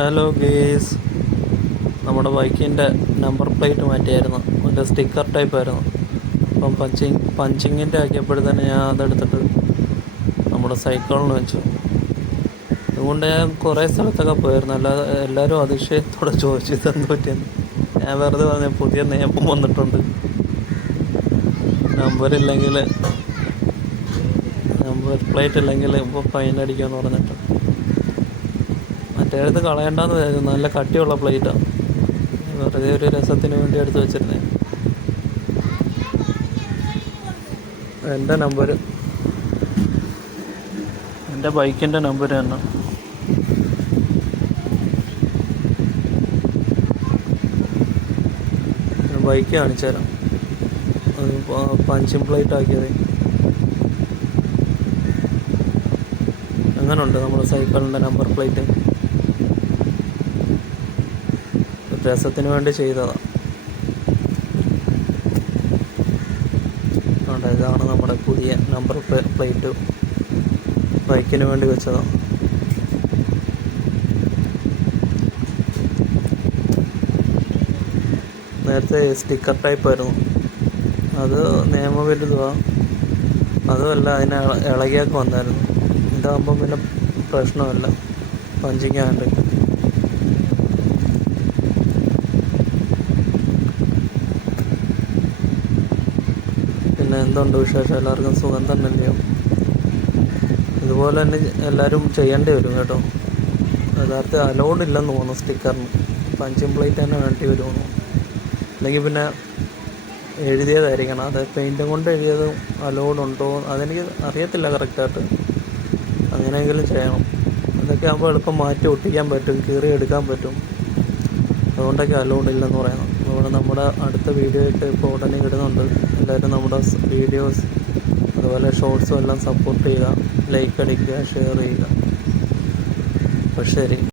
Hello guys നമ്മുടെ ബൈക്കിന്റെ number plate മാറ്റിയായിരുന്നു. മറ്റേ സ്റ്റിക്കർ ടൈപ്പ് ആയിരുന്നു. അപ്പം പഞ്ചിങ് പഞ്ചിങ്ങിന്റെ ആക്കിയപ്പോഴത്തേന് ഞാൻ അതെടുത്തിട്ട് നമ്മുടെ സൈക്കിളിന് വെച്ചു. അതുകൊണ്ട് ഞാൻ കുറേ സ്ഥലത്തൊക്കെ പോയിരുന്നു. അല്ലാതെ എല്ലാവരും അതിശയത്തോടെ ചോദിച്ചു ഇതെന്ത് പറ്റിയെന്ന്. ഞാൻ വെറുതെ പറഞ്ഞ പുതിയ നിയമം വന്നിട്ടുണ്ട്. നമ്പറില്ലെങ്കിൽ നമ്പർ പ്ലേറ്റ് ഇല്ലെങ്കിൽ ഇപ്പോൾ ഫൈൻ അടിക്കുമെന്ന് പറഞ്ഞിട്ട്. മറ്റേടത്ത് കളയണ്ടെന്ന് വിചാരിച്ചു നല്ല കട്ടിയുള്ള പ്ലേറ്റാണ് വെറുതെ ഒരു രസത്തിന് വേണ്ടി എടുത്ത് വെച്ചിരുന്നേ. എന്റെ നമ്പർ എന്റെ ബൈക്കിന്റെ നമ്പർ തന്നെ. ബൈക്ക് കാണിച്ചു തരാം. പഞ്ചിങ് പ്ലേറ്റ് ആക്കിയത്. എങ്ങനെയുണ്ട് നമ്മുടെ സൈക്കിളിന്റെ നമ്പർ പ്ലേറ്റ്? രസത്തിന് വേണ്ടി ചെയ്തതാണ് ഇതാണ് നമ്മുടെ പുതിയ നമ്പർ പ്ലേറ്റ് ബൈക്കിന് വേണ്ടി വെച്ചതാണ് നേരത്തെ സ്റ്റിക്കർ ടൈപ്പ് ആയിരുന്നു. അത് നിയമവിരുദ്ധമാണ് അതുമല്ല അതിനെ ഇളകിയാക്കി വന്നായിരുന്നു. ഇതാകുമ്പം പിന്നെ പ്രശ്നമല്ല. പഞ്ചിങ് പിന്നെ എന്തുണ്ട് വിശേഷം? എല്ലാവർക്കും സുഖം തന്നെയല്ലയോ? ഇതുപോലെ തന്നെ എല്ലാവരും ചെയ്യേണ്ടി വരും കേട്ടോ. യഥാർത്ഥ അലോഡ് ഇല്ലെന്ന് തോന്നുന്നു സ്റ്റിക്കറിന് പഞ്ചിങ് പ്ലേറ്റ് തന്നെ വേണ്ടി വരുമെന്ന് അല്ലെങ്കിൽ പിന്നെ എഴുതിയതായിരിക്കണം. അത് പെയിന്റും കൊണ്ട് എഴുതിയത് അലോഡ് ഉണ്ടോ? അതെനിക്ക് അറിയത്തില്ല കറക്റ്റായിട്ട് അങ്ങനെയെങ്കിലും ചെയ്യണം. അതൊക്കെ ആകുമ്പോൾ എളുപ്പം മാറ്റി ഒട്ടിക്കാൻ പറ്റും കീറി എടുക്കാൻ പറ്റും. അതുകൊണ്ടൊക്കെ അലോഡ് ഇല്ലെന്ന് പറയുന്നു. അതുകൊണ്ട് നമ്മുടെ അടുത്ത വീഡിയോ ആയിട്ട് ഇപ്പോൾ ഉടനെ ഇടുന്നുണ്ട്. എല്ലാവരും നമ്മുടെ വീഡിയോസ് അതുപോലെ ഷോർട്സും എല്ലാം സപ്പോർട്ട് ചെയ്യുക ലൈക്ക് അടിക്കുക ഷെയർ ചെയ്യുക. അപ്പോൾ ശരി.